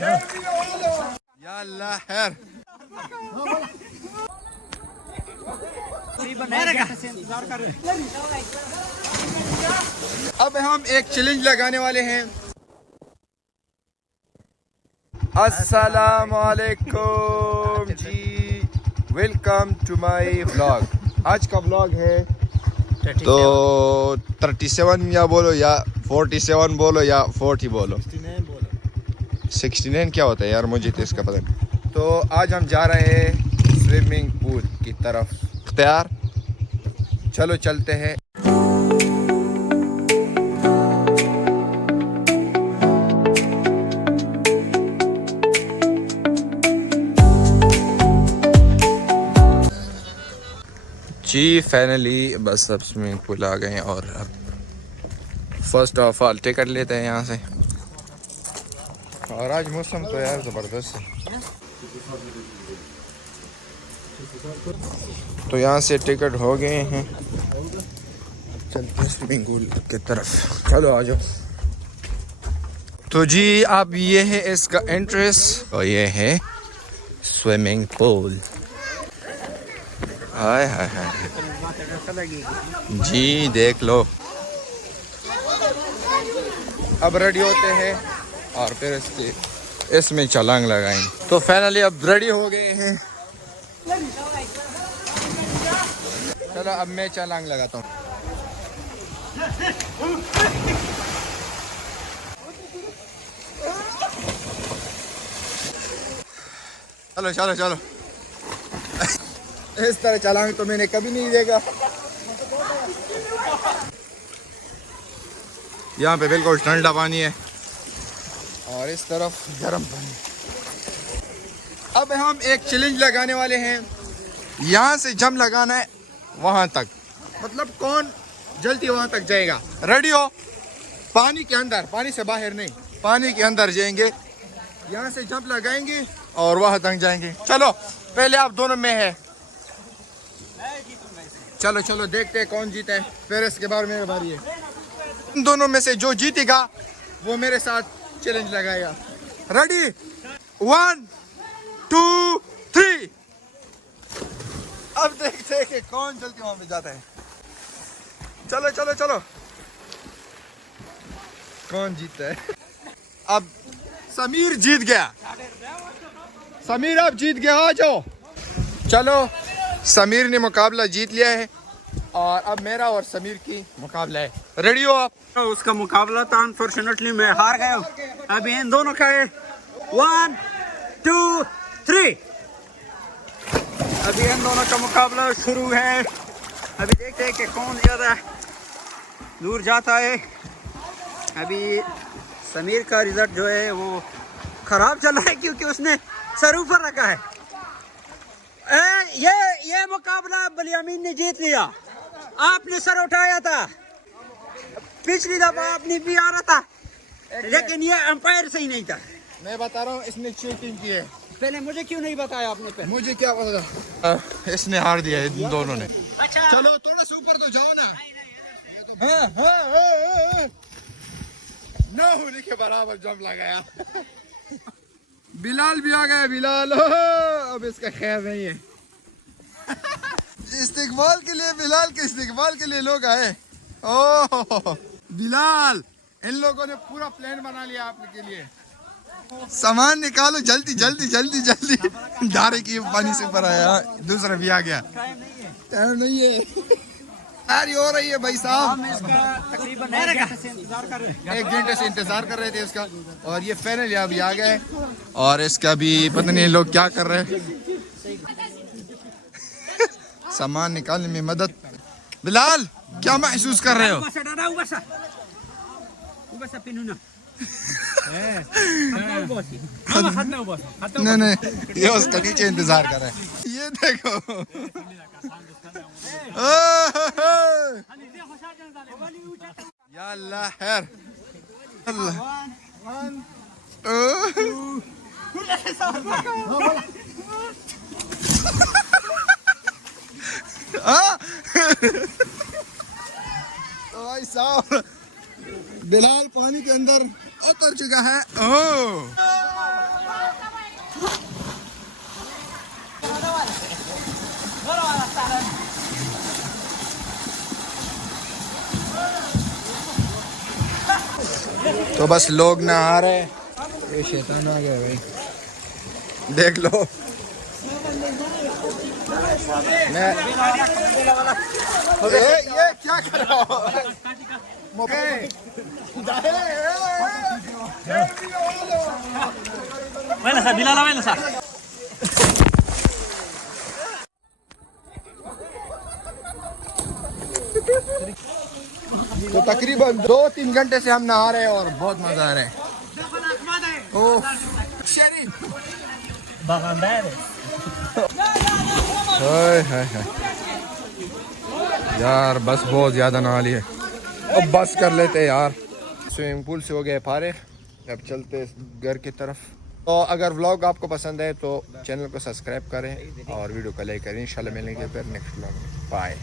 या अल्लाह खैर। अब हम एक चैलेंज लगाने वाले हैं। अस्सलाम वालेकुम जी, वेलकम टू माय व्लॉग। आज का व्लॉग है तो 37 या बोलो या 47 बोलो या 40 बोलो। 69 क्या होता है यार, मुझे तो इसका पता नहीं। तो आज हम जा रहे हैं स्विमिंग पूल की तरफ। तैयार, चलो चलते हैं। जी फाइनली बस अब स्विमिंग पूल आ गए हैं और अब फर्स्ट ऑफ ऑल टिकट लेते हैं यहाँ से। और आज मौसम तो यार ज़बरदस्त है, तो यहाँ से टिकट हो गए हैं। चलते हैं स्विमिंग पूल की तरफ, चलो आ जाओ। तो जी अब ये है इसका एंट्रेंस और ये है स्विमिंग पूल। हाय हाय हाय जी, देख लो। अब रेडी होते हैं और फिर इसमें छलांग लगाएंगे। तो फाइनली अब रेडी हो गए हैं। चलो अब मैं छलांग लगाता हूँ। चलो चलो चलो। इस तरह छलांग तो मैंने कभी नहीं देखा। यहाँ पे बिल्कुल ठंडा पानी है और इस तरफ गर्म पानी। अब हम एक चैलेंज लगाने वाले हैं। यहाँ से जंप लगाना है वहाँ तक, मतलब कौन जल्दी वहाँ तक जाएगा। रेडी हो? पानी के अंदर, पानी से बाहर नहीं, पानी के अंदर जाएंगे। यहाँ से जंप लगाएंगे और वहाँ तक जाएंगे। चलो पहले आप दोनों में है। चलो चलो देखते हैं कौन जीता है, फिर इसके बाद मेरी बारी है। इन दोनों में से जो जीतेगा वो मेरे साथ चैलेंज लगाएगा। रेडी, 1 2 3। अब देखते हैं कि कौन जल्दी वहां पे जाता है। चलो चलो चलो, कौन जीतता है। अब समीर जीत गया। समीर अब जीत गया, आ जाओ। चलो समीर ने मुकाबला जीत लिया है और अब मेरा और समीर की मुकाबला है। रेडी हो आप? उसका मुकाबला था, अनफॉर्चुनेटली मैं हार गया हूँ। अभी इन दोनों का है 1 2 3। अभी इन दोनों का मुकाबला शुरू है। अभी देखते हैं कि कौन ज़्यादा दूर जाता है। अभी समीर का रिजल्ट जो है वो ख़राब चल रहा है क्योंकि उसने सर ऊपर रखा है। ये मुकाबला बलियामीन ने जीत लिया। आपने सर उठाया था, पिछली दफा आपने भी आ रहा था, लेकिन ये अंपायर सही नहीं था। मैं बता रहा हूँ, इसने चीटिंग की है। पहले मुझे क्यों नहीं बताया आपने? पहले मुझे क्या पता। इसने हार दिया है इन दोनों ने। अच्छा चलो थोड़ा सा ऊपर तो जाओ ना। न होने के बराबर जंप लगाया। बिलाल भी आ गया। बिलाल अब इसका खैर नहीं है। इस्तिकबाल के लिए, बिलाल के इस्तिकबाल के लिए लोग आए। ओह बिलाल, इन लोगों ने पूरा प्लान बना लिया आपके लिए। सामान निकालो जल्दी जल्दी जल्दी जल्दी। डारे की पानी से ऊपर आया, दूसरा भी आ गया। टाइम नहीं है, तैयारी हो रही है भाई साहब। हम इसका तकरीबन 1 घंटे से इंतजार कर रहे हैं। 1 घंटे से इंतजार कर रहे थे इसका, और ये फाइनली अभी आ गए। और इसका भी पता नहीं लोग क्या कर रहे हैं। सामान निकालने में मदद। बिलाल क्या महसूस कर रहे हो? नहीं नहीं, ये उसका नीचे इंतजार कर रहे हैं। ये देखो। या अल्लाह खैर। तो भाई साहब बिलाल पानी के अंदर उतर चुका है। ओह तो बस लोग नहा रहे हैं। ये शैतान आ गया भाई, देख लो। मैं ये क्या कर रहा हो? तो तकरीबन 2-3 घंटे से हम नहा रहे हैं और बहुत मजा आ रहा है। ओह हाय हाय हाय यार, बस बहुत ज़्यादा नहा लिए, अब बस कर लेते यार। स्विमिंग पूल से हो गए फारिग, अब चलते घर की तरफ। तो अगर व्लॉग आपको पसंद है तो चैनल को सब्सक्राइब करें और वीडियो को लाइक करें। इंशाल्लाह मिलेंगे फिर नेक्स्ट व्लॉग में। बाय।